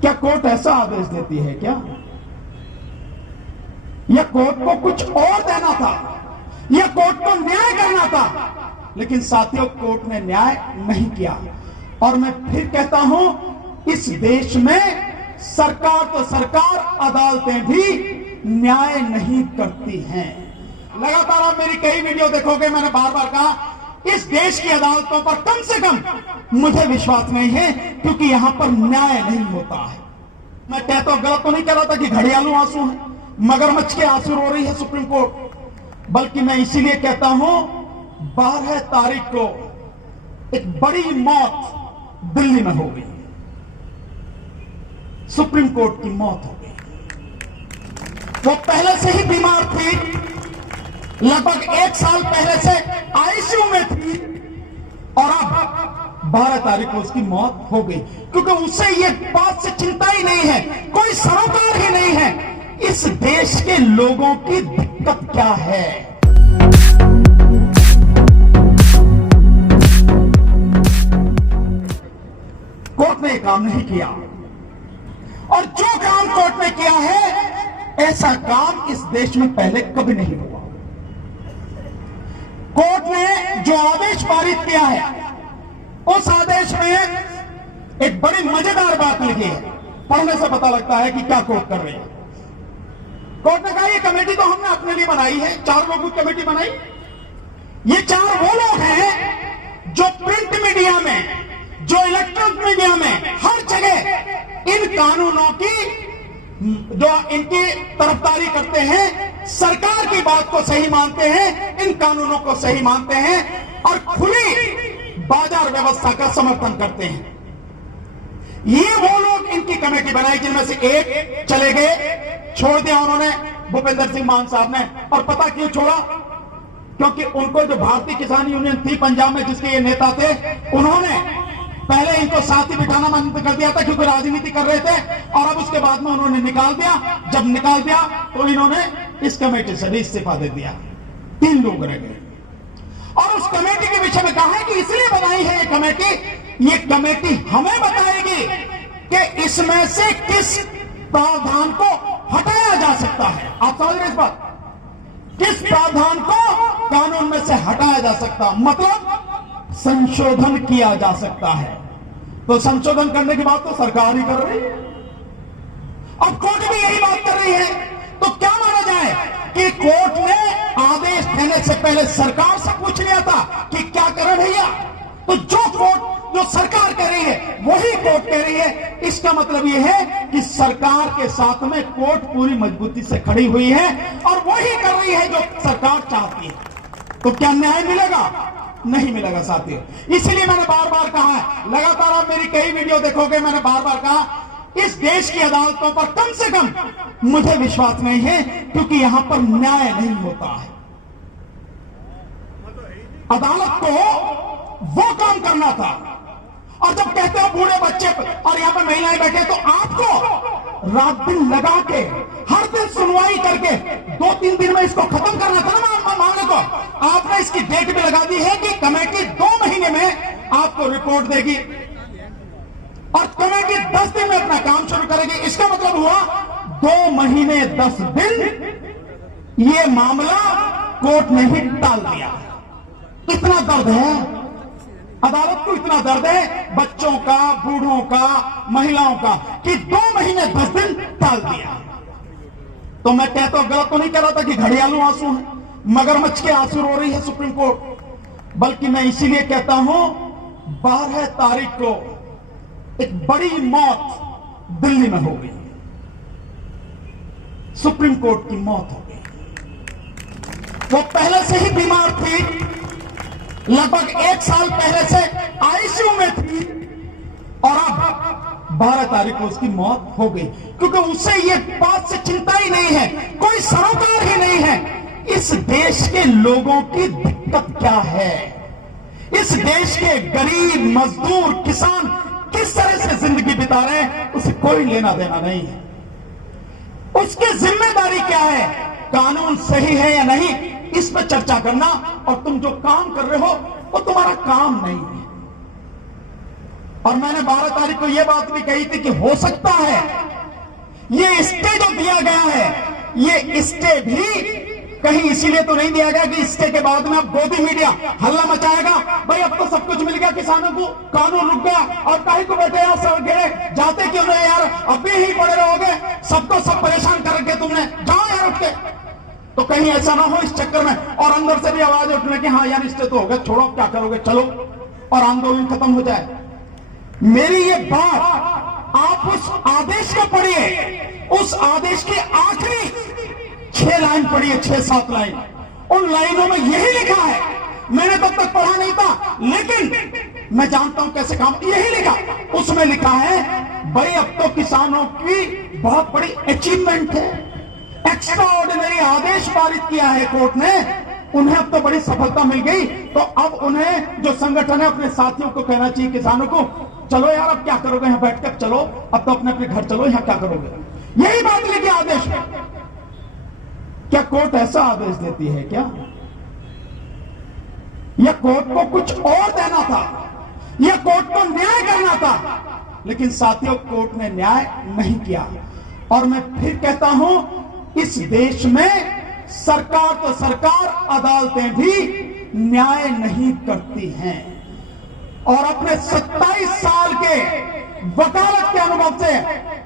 क्या कोर्ट ऐसा आदेश देती है क्या? या कोर्ट को कुछ और देना था, या कोर्ट को न्याय करना था? लेकिन साथियों, कोर्ट ने न्याय नहीं किया। और मैं फिर कहता हूं, इस देश में सरकार तो सरकार, अदालतें भी न्याय नहीं करती हैं। लगातार आप मेरी कई वीडियो देखोगे, मैंने बार बार कहा, इस देश की अदालतों पर कम से कम मुझे विश्वास नहीं है, क्योंकि यहां पर न्याय नहीं होता है। मैं कहता हूं, गलत तो नहीं कह रहा था कि घड़ियालू आंसू हैं, मगरमच्छ के आंसू रो रही है सुप्रीम कोर्ट, बल्कि मैं इसीलिए कहता हूं, 12 तारीख को एक बड़ी मौत दिल्ली में हो गई। सुप्रीम कोर्ट की मौत हो गई। वो पहले से ही बीमार थी, लगभग 1 साल पहले से आईसीयू में थी, और अब 12 तारीख को उसकी मौत हो गई। क्योंकि उसे ये बात से चिंता ही नहीं है, कोई सरोकार ही नहीं है, इस देश के लोगों की दिक्कत क्या है। कोर्ट ने काम नहीं किया, और जो काम कोर्ट ने किया है, ऐसा काम इस देश में पहले कभी नहीं हुआ। कोर्ट ने जो आदेश पारित किया है, उस आदेश में एक बड़ी मजेदार बात लिखी है। पढ़ने से पता लगता है कि क्या कोर्ट कर रही है। कोर्ट ने कहा, ये कमेटी तो हमने अपने लिए बनाई है, 4 लोगों की कमेटी बनाई। ये 4 वो लोग हैं जो प्रिंट मीडिया में, जो इलेक्ट्रॉनिक मीडिया में, हर जगह इन कानूनों की जो इनकी तरफदारी करते हैं, सरकार की बात को सही मानते हैं, इन कानूनों को सही मानते हैं, और खुली बाजार व्यवस्था का समर्थन करते हैं। ये वो लोग इनकी कमेटी बनाई, जिनमें से एक चले गए, छोड़ दिया उन्होंने, भूपेंद्र सिंह मान साहब ने। और पता क्यों छोड़ा? क्योंकि उनको जो भारतीय किसान यूनियन थी पंजाब में, जिसके ये नेता थे, उन्होंने पहले इनको साथ ही बिठाना बंद कर दिया था, क्योंकि राजनीति कर रहे थे, और अब उसके बाद में उन्होंने निकाल दिया। जब निकाल दिया तो इन्होंने इस कमेटी से भी इस्तीफा दे दिया। 3 लोग रह गए, और उस कमेटी के विषय में कहा है कि इसलिए बनाई है ये कमेटी हमें बताएगी कि इसमें से किस प्रावधान को हटाया जा सकता है। आप समझ रहे इस बात? किस प्रावधान को कानून में से हटाया जा सकता, मतलब संशोधन किया जा सकता है। तो संशोधन करने की बात तो सरकार ही कर रही है, और कोर्ट भी यही बात कर रही है। तो क्या माना जाए कि कोर्ट ने आदेश देने से पहले सरकार से पूछ लिया था कि क्या करें भैया? तो जो सरकार कह रही है वही कोर्ट कह रही है। इसका मतलब यह है कि सरकार के साथ में कोर्ट पूरी मजबूती से खड़ी हुई है, और वही कर रही है जो सरकार चाहती है। तो क्या न्याय मिलेगा? नहीं मिलेगा साथियों। इसलिए मैंने बार बार कहा है, लगातार आप मेरी कई वीडियो देखोगे, मैंने बार बार कहा, इस देश की अदालतों पर कम से कम मुझे विश्वास नहीं है, क्योंकि यहां पर न्याय नहीं होता है। अदालत को वो काम करना था। और जब कहते हो बूढ़े बच्चे, और यहां पर महिलाएं बैठे, तो आपको रात दिन लगा के, हर दिन सुनवाई करके 2-3 दिन में इसको खत्म करना था ना मामले को। आपने इसकी डेट भी लगा दी है कि कमेटी 2 महीने में आपको रिपोर्ट देगी, और कमेटी 10 दिन में अपना काम शुरू करेगी। इसका मतलब हुआ 2 महीने 10 दिन ये मामला कोर्ट ने ही टाल दिया। इतना दर्द है अदालत को, इतना दर्द है बच्चों का, बूढ़ों का, महिलाओं का, कि 2 महीने 10 दिन टाल दिया। तो मैं कहता हूं, गलत तो नहीं कह रहा था कि घड़ियालू आंसू हैं, मगरमच्छ के आंसू रो रही है सुप्रीम कोर्ट, बल्कि मैं इसीलिए कहता हूं, 12 तारीख को एक बड़ी मौत दिल्ली में हो गई। सुप्रीम कोर्ट की मौत हो गई। वो पहले से ही बीमार थी, लगभग 1 साल पहले से आईसीयू में थी, और अब 12 तारीख को उसकी मौत हो गई। क्योंकि उसे ये बात से चिंता ही नहीं है, कोई सरोकार ही नहीं है, इस देश के लोगों की दिक्कत क्या है। इस देश के गरीब, मजदूर, किसान किस तरह से जिंदगी बिता रहे हैं, उसे कोई लेना देना नहीं है। उसकी जिम्मेदारी क्या है, कानून सही है या नहीं, इस पर चर्चा करना। और तुम जो काम कर रहे हो वो तुम्हारा काम नहीं है। और मैंने 12 तारीख को यह बात भी कही थी कि हो सकता है ये स्टे जो दिया गया है, ये स्टे भी कहीं इसीलिए तो नहीं दिया गया कि स्टे के बाद में अब गोदी मीडिया हल्ला मचाएगा, भाई अब तो सब कुछ मिल गया किसानों को, कानून रुक गया, और काहे को बैठे यार सर गिरे जाते क्यों नहीं यार, अब भी यही पड़े रहोगे, सबको सब परेशान करके तुमने, जाओ यार उठ के। तो कहीं ऐसा ना हो इस चक्कर में, और अंदर से भी आवाज उठने की हाँ यार स्टे तो हो गया, छोड़ो क्या करोगे, चलो, और आंदोलन खत्म हो जाए। मेरी ये बात आप उस आदेश को पढ़िए, उस आदेश की आखिरी 6 लाइन पढ़िए, 6-7 लाइन, उन लाइनों में यही लिखा है। मैंने तब तक पढ़ा नहीं था, लेकिन मैं जानता हूं कैसे काम, यही लिखा, उसमें लिखा है भाई अब तो किसानों की बहुत बड़ी अचीवमेंट है, एक्स्ट्रा ऑर्डिनरी आदेश पारित किया है कोर्ट ने, उन्हें अब तो बड़ी सफलता मिल गई, तो अब उन्हें जो संगठन है अपने साथियों को कहना चाहिए, किसानों को, चलो यार अब क्या करोगे, यहां बैठकर चलो, अब तो अपने अपने घर चलो, यहां क्या करोगे, यही बात लिखी आदेश में। क्या कोर्ट ऐसा आदेश देती है क्या, या कोर्ट को कुछ और देना था, या कोर्ट को न्याय करना था, लेकिन साथियों कोर्ट ने न्याय नहीं किया। और मैं फिर कहता हूं इस देश में सरकार तो सरकार, अदालतें भी न्याय नहीं करती हैं, और अपने 27 साल के वकालत के अनुभव से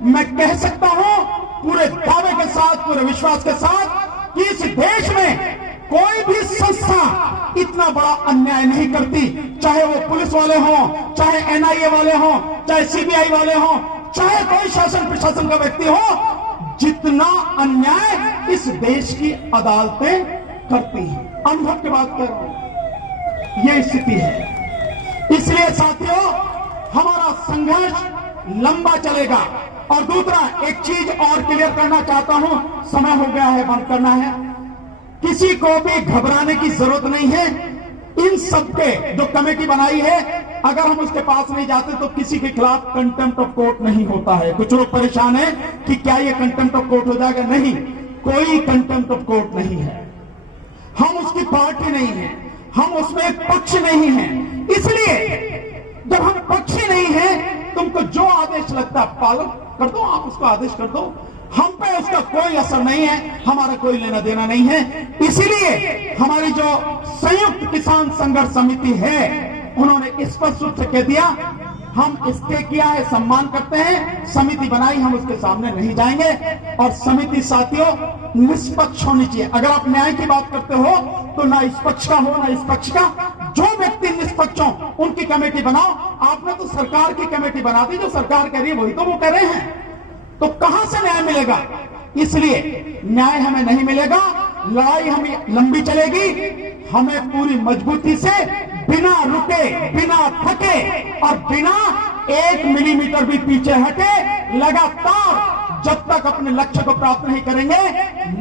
मैं कह सकता हूं पूरे दावे के साथ, पूरे विश्वास के साथ, कि इस देश में कोई भी संस्था इतना बड़ा अन्याय नहीं करती, चाहे वो पुलिस वाले हों, चाहे एनआईए वाले हों, चाहे सीबीआई वाले हों, चाहे कोई शासन प्रशासन का व्यक्ति हो, जितना अन्याय इस देश की अदालतें करती हैं। अनुभव की बात कर रहा हूं, यह स्थिति है। इसलिए साथियों हमारा संघर्ष लंबा चलेगा। और दूसरा एक चीज और क्लियर करना चाहता हूं, समय हो गया है, बंद करना है, किसी को भी घबराने की जरूरत नहीं है। इन सबके जो कमेटी बनाई है, अगर हम उसके पास नहीं जाते तो किसी के खिलाफ कंटेम्प्ट ऑफ कोर्ट नहीं होता है। कुछ लोग परेशान हैं कि क्या ये कंटेम्प्ट ऑफ कोर्ट हो जाएगा, नहीं, कोई कंटेम्प्ट ऑफ कोर्ट नहीं है, हम उसकी पार्टी नहीं है, हम उसमें एक पक्ष नहीं है। इसलिए जब हम पक्षी नहीं है, तुमको जो आदेश लगता है पालन कर दो, आप उसको आदेश कर दो, हम पे उसका कोई असर नहीं है, हमारा कोई लेना देना नहीं है। इसीलिए हमारी जो संयुक्त किसान संघर्ष समिति है, उन्होंने स्पष्ट रूप से कह दिया, हम स्टे किया है, सम्मान करते हैं, समिति बनाई, हम उसके सामने नहीं जाएंगे। और समिति साथियों निष्पक्ष होनी चाहिए। अगर आप न्याय की बात करते हो तो ना इस पक्ष का हो ना इस पक्ष का, जो व्यक्ति निष्पक्ष हो उनकी कमेटी बनाओ। आपने तो सरकार की कमेटी बना दी, जो सरकार कह रही है वही तो वो कर रहे हैं, तो कहां से न्याय मिलेगा। इसलिए न्याय हमें नहीं मिलेगा, लड़ाई हमें लंबी चलेगी, हमें पूरी मजबूती से बिना रुके, बिना थके और बिना 1 मिलीमीटर भी पीछे हटे लगातार जब तक अपने लक्ष्य को प्राप्त नहीं करेंगे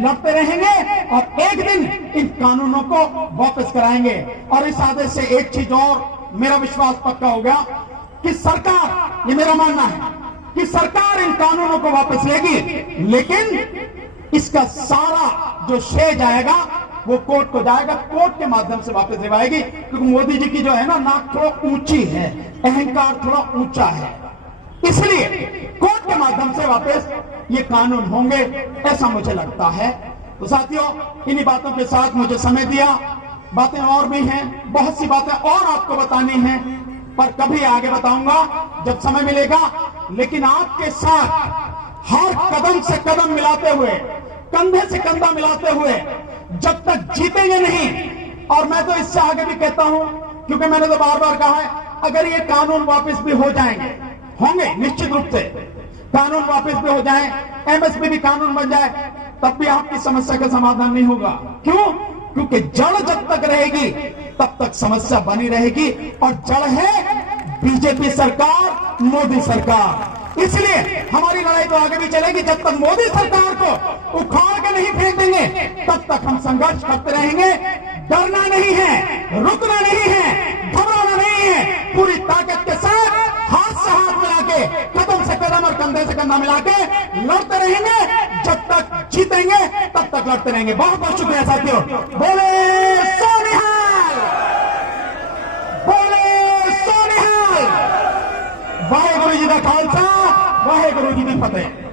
लड़ते रहेंगे, और एक दिन इन कानूनों को वापस कराएंगे। और इस आदेश से एक चीज और मेरा विश्वास पक्का हो गया कि सरकार, ये मेरा मानना है कि सरकार इन कानूनों को वापस लेगी, लेकिन इसका सारा जो श्रेय जाएगा वो कोर्ट को जाएगा, कोर्ट के माध्यम से वापस दिलवाएगी। क्योंकि मोदी जी की जो है ना नाक थोड़ा ऊंची है, अहंकार थोड़ा ऊंचा है, इसलिए कोर्ट के माध्यम से वापस ये कानून होंगे, ऐसा मुझे लगता है। तो साथियों इन्हीं बातों के साथ मुझे समय दिया, बातें और भी हैं, बहुत सी बातें और आपको बतानी हैं, पर कभी आगे बताऊंगा जब समय मिलेगा। लेकिन आपके साथ हर कदम से कदम मिलाते हुए, कंधे से कंधा मिलाते हुए जब तक जीतेंगे नहीं, और मैं तो इससे आगे भी कहता हूं, क्योंकि मैंने तो बार बार कहा है, अगर ये कानून वापस भी हो जाएंगे, होंगे निश्चित रूप से, कानून वापस भी हो जाए, एमएसपी भी कानून बन जाए, तब भी आपकी समस्या का समाधान नहीं होगा। क्यों? क्योंकि जड़ जब तक रहेगी तब तक समस्या बनी रहेगी, और जड़ है बीजेपी सरकार, मोदी सरकार। इसलिए हमारी लड़ाई तो आगे भी चलेगी, जब तक मोदी सरकार को उखाड़ के नहीं फेंक देंगे तब तक हम संघर्ष करते रहेंगे। डरना नहीं है, रुकना नहीं है, घबराना नहीं है, पूरी ताकत के साथ हाथ से हाथ मिला के, कदम से कदम और कंधे से कंधा मिला के लड़ते रहेंगे। जब तक जीतेंगे तब तक लड़ते रहेंगे। बहुत बहुत शुक्रिया साथियों। बोले सोनिहाल, बोले सोनिहाल। वाहेगुरु जी का खालसा वाहेगुरु जी की फतेह।